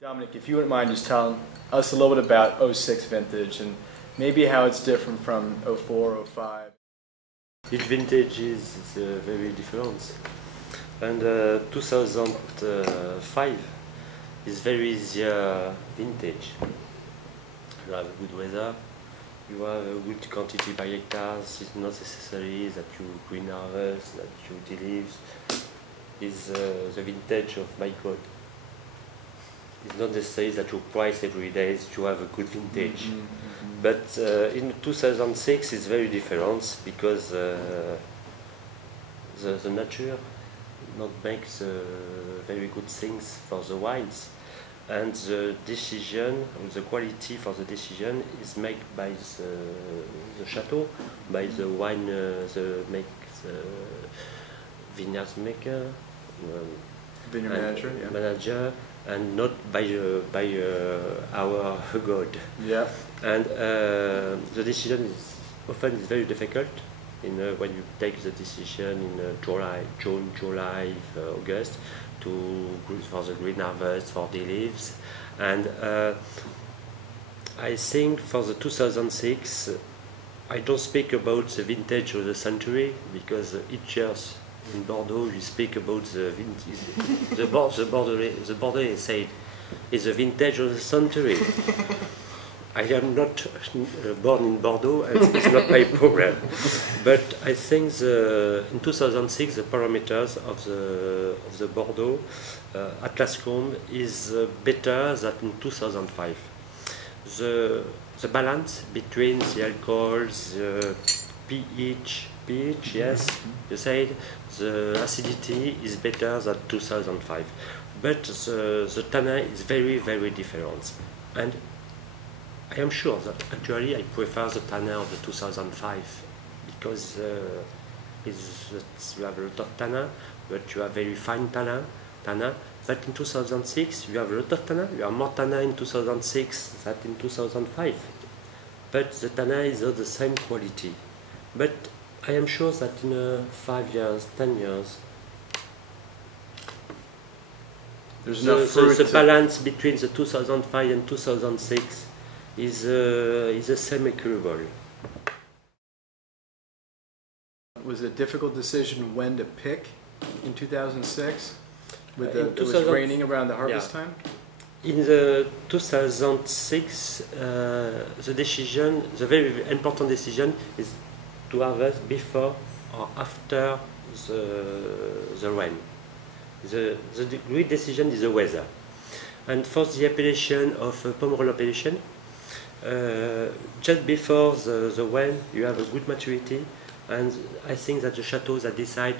Dominique, if you wouldn't mind just telling us a little bit about '06 vintage and maybe how it's different from '04, '05. Each vintage is very different, and 2005 is very easier vintage. You have good weather, you have a good quantity by hectares. It's not necessary that you green harvest, that you deliver. Is the vintage of my God. It's not necessary that you price every day to have a good vintage. But in 2006 it's very different because the nature not makes very good things for the wines, and the decision, the quality for the decision is made by the chateau, by the wine, the vineyard maker, Vineyard manager, and not by our God. Yeah. And the decision is often very difficult when you take the decision in June, July, August for the green harvest, for the leaves. And I think for the 2006, I don't speak about the vintage of the century, because each year in Bordeaux you speak about the vintage. the Bordeaux said is the vintage of the century. I am not born in Bordeaux, and it's not my problem. But I think in 2006 the parameters of the Bordeaux at Lascombes is better than in 2005. The balance between the alcohol, the pH, yes, you said, the acidity is better than 2005. But the tannin is very, very different. And I am sure that actually I prefer the tannin of the 2005, because you have a lot of tannin, but you have very fine tannin. But in 2006 you have a lot of tannin, you have more tannin in 2006 than in 2005. But the tannin is not the same quality. But I am sure that in 5 years, 10 years, there's enough fruit the balance between the 2005 and 2006 is the same equilibrium. Was it a difficult decision when to pick in 2006? It was raining around the harvest time? In the 2006, the very important decision is to harvest before or after the rain. The great decision is the weather. And for the appellation of Pomerol appellation, just before the rain you have a good maturity, and I think that the chateaux that decide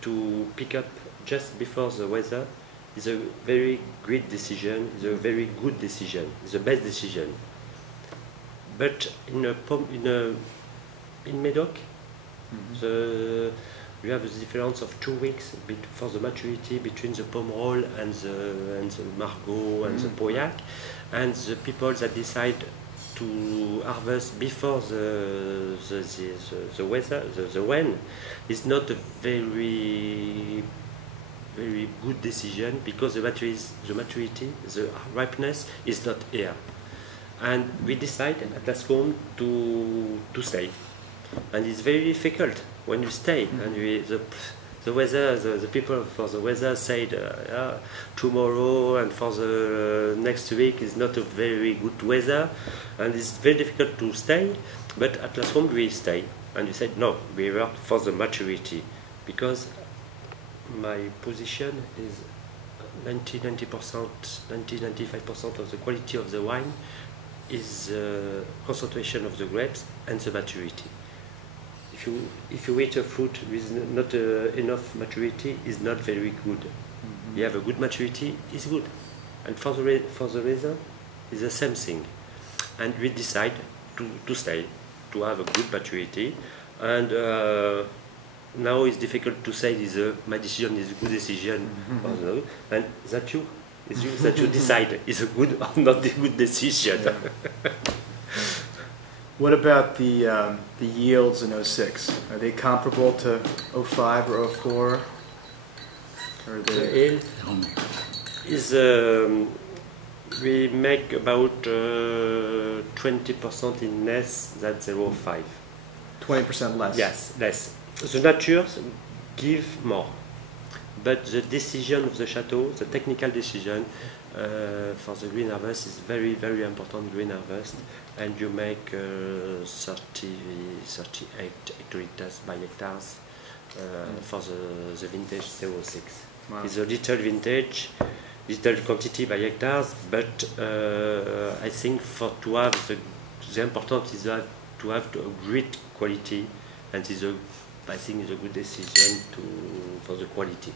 to pick up just before the weather is a very great decision, is a very good decision, is the best decision. But in Medoc, you have a difference of 2 weeks for the maturity between the Pomerol and the Margaux and the Pauillac, and the people that decide to harvest before the weather, the rain, is not a very good decision, because the maturity, the ripeness is not here. And we decide at Lascombes to stay, and it's very difficult when you stay. And the weather, the people for the weather said tomorrow and for the next week is not a very good weather, and it's very difficult to stay. But at Lascombes we stay, and we said no, we work for the maturity, because my position is 90-95% of the quality of the wine is concentration of the grapes and the maturity. If you eat a fruit with not enough maturity, is not very good. You have a good maturity, is good, and for the reason is the same thing. And we decide to stay, to have a good maturity. And now it's difficult to say my decision is a good decision, or no, and that you decide is a good or not a good decision. Yeah. What about the yields in '06? Are they comparable to '05 or '04? The yield is We make about 20% in less than 0.5. 20% less? Yes, less. The nature give more. But the decision of the chateau, the technical decision for the green harvest is very, very important green harvest. And you make 38 hectoliters by hectares for the vintage 06. Wow. It's a little vintage, little quantity by hectares, but I think to have the important is to have a great quality, and I think it's a good decision for the quality.